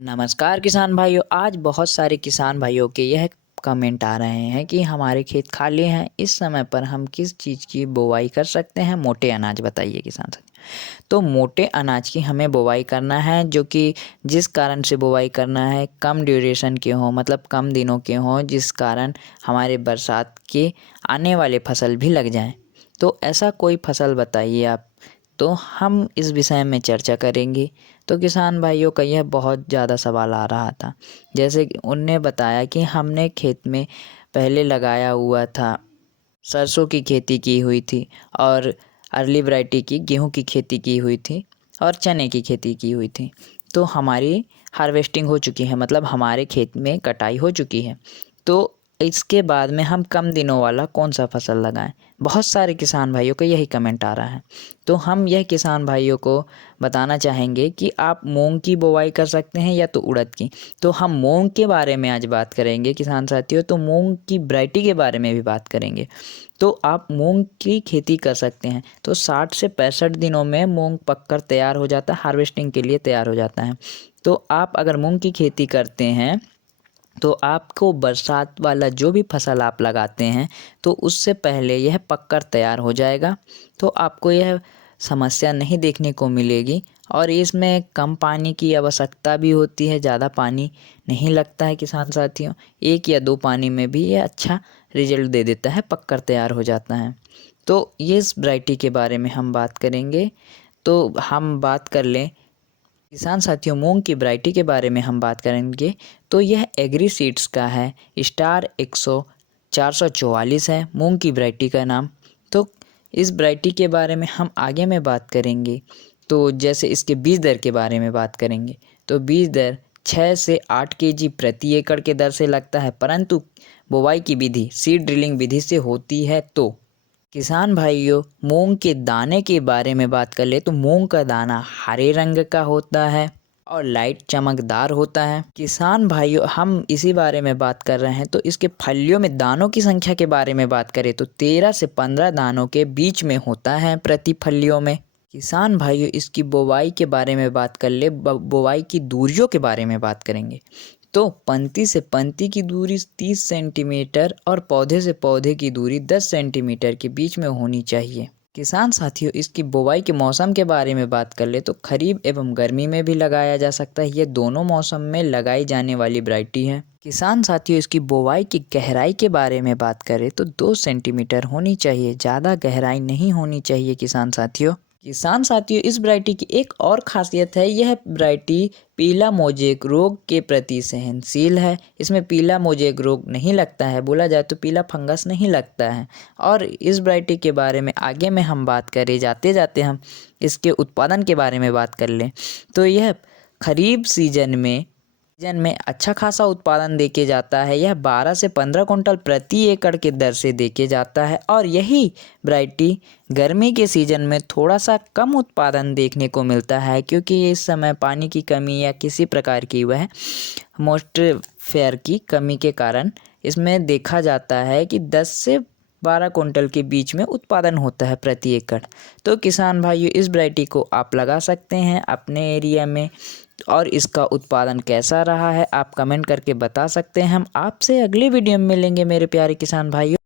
नमस्कार किसान भाइयों। आज बहुत सारे किसान भाइयों के यह कमेंट आ रहे हैं कि हमारे खेत खाली हैं, इस समय पर हम किस चीज़ की बुवाई कर सकते हैं। मोटे अनाज बताइए किसान साथी। तो मोटे अनाज की हमें बुवाई करना है, जो कि जिस कारण से बुवाई करना है कम ड्यूरेशन के हों, मतलब कम दिनों के हों, जिस कारण हमारे बरसात के आने वाले फसल भी लग जाएं। तो ऐसा कोई फसल बताइए आप, तो हम इस विषय में चर्चा करेंगे। तो किसान भाइयों का यह बहुत ज़्यादा सवाल आ रहा था। जैसे कि उनने बताया कि हमने खेत में पहले लगाया हुआ था, सरसों की खेती की हुई थी और अर्ली वैरायटी की गेहूं की खेती की हुई थी और चने की खेती की हुई थी। तो हमारी हार्वेस्टिंग हो चुकी है, मतलब हमारे खेत में कटाई हो चुकी है। तो इसके बाद में हम कम दिनों वाला कौन सा फसल लगाएं। बहुत सारे किसान भाइयों का यही कमेंट आ रहा है। तो हम यह किसान भाइयों को बताना चाहेंगे कि आप मूंग की बुवाई कर सकते हैं या तो उड़द की। तो हम मूंग के बारे में आज बात करेंगे किसान साथियों। तो मूंग की वैरायटी के बारे में भी बात करेंगे। तो आप मूंग की खेती कर सकते हैं। तो 60 से 65 दिनों में मूंग पककर तैयार हो जाता है, हार्वेस्टिंग के लिए तैयार हो जाता है। तो आप अगर मूंग की खेती करते हैं तो आपको बरसात वाला जो भी फसल आप लगाते हैं तो उससे पहले यह पककर तैयार हो जाएगा। तो आपको यह समस्या नहीं देखने को मिलेगी और इसमें कम पानी की आवश्यकता भी होती है, ज़्यादा पानी नहीं लगता है किसान साथियों। 1 या 2 पानी में भी ये अच्छा रिजल्ट दे देता है, पककर तैयार हो जाता है। तो ये इस वैरायटी के बारे में हम बात करेंगे। तो हम बात कर लें किसान साथियों, मूंग की वैरायटी के बारे में हम बात करेंगे। तो यह एग्री सीड्स का है, स्टार 444 है मूंग की वैरायटी का नाम। तो इस वैरायटी के बारे में हम आगे में बात करेंगे। तो जैसे इसके बीज दर के बारे में बात करेंगे, तो बीज दर 6 से 8 केजी प्रति एकड़ के दर से लगता है, परंतु बुवाई की विधि सीड ड्रिलिंग विधि से होती है। तो किसान भाइयों, मूंग के दाने के बारे में बात कर ले तो मूंग का दाना हरे रंग का होता है और लाइट चमकदार होता है। किसान भाइयों, हम इसी बारे में बात कर रहे हैं। तो इसके फलियों में दानों की संख्या के बारे में बात करें तो 13 से 15 दानों के बीच में होता है प्रति फलियों में। किसान भाइयों, इसकी बुवाई के बारे में बात कर ले, बुवाई की दूरियों के बारे में बात करेंगे। तो पंक्ति से पंक्ति की दूरी 30 सेंटीमीटर और पौधे से पौधे की दूरी 10 सेंटीमीटर के बीच में होनी चाहिए। किसान साथियों, इसकी बुवाई के मौसम के बारे में बात कर ले तो खरीफ एवं गर्मी में भी लगाया जा सकता है। ये दोनों मौसम में लगाई जाने वाली वैरायटी है। किसान साथियों, इसकी बुवाई की गहराई के बारे में बात करें तो 2 सेंटीमीटर होनी चाहिए, ज़्यादा गहराई नहीं होनी चाहिए। किसान साथियों, इस वैरायटी की एक और खासियत है, यह वैरायटी पीला मोजेक रोग के प्रति सहनशील है। इसमें पीला मोजेक रोग नहीं लगता है, बोला जाए तो पीला फंगस नहीं लगता है। और इस वैरायटी के बारे में आगे में हम बात करें, जाते जाते हम इसके उत्पादन के बारे में बात कर लें। तो यह खरीफ सीजन में अच्छा खासा उत्पादन देके जाता है। यह 12 से 15 कुंटल प्रति एकड़ के दर से देके जाता है। और यही वैरायटी गर्मी के सीजन में थोड़ा सा कम उत्पादन देखने को मिलता है, क्योंकि इस समय पानी की कमी या किसी प्रकार की वह मॉइस्चर की कमी के कारण इसमें देखा जाता है कि 10 से 12 कुंटल के बीच में उत्पादन होता है प्रति एकड़। तो किसान भाइयों, इस वैरायटी को आप लगा सकते हैं अपने एरिया में। और इसका उत्पादन कैसा रहा है आप कमेंट करके बता सकते हैं। हम आपसे अगले वीडियो में मिलेंगे मेरे प्यारे किसान भाइयों।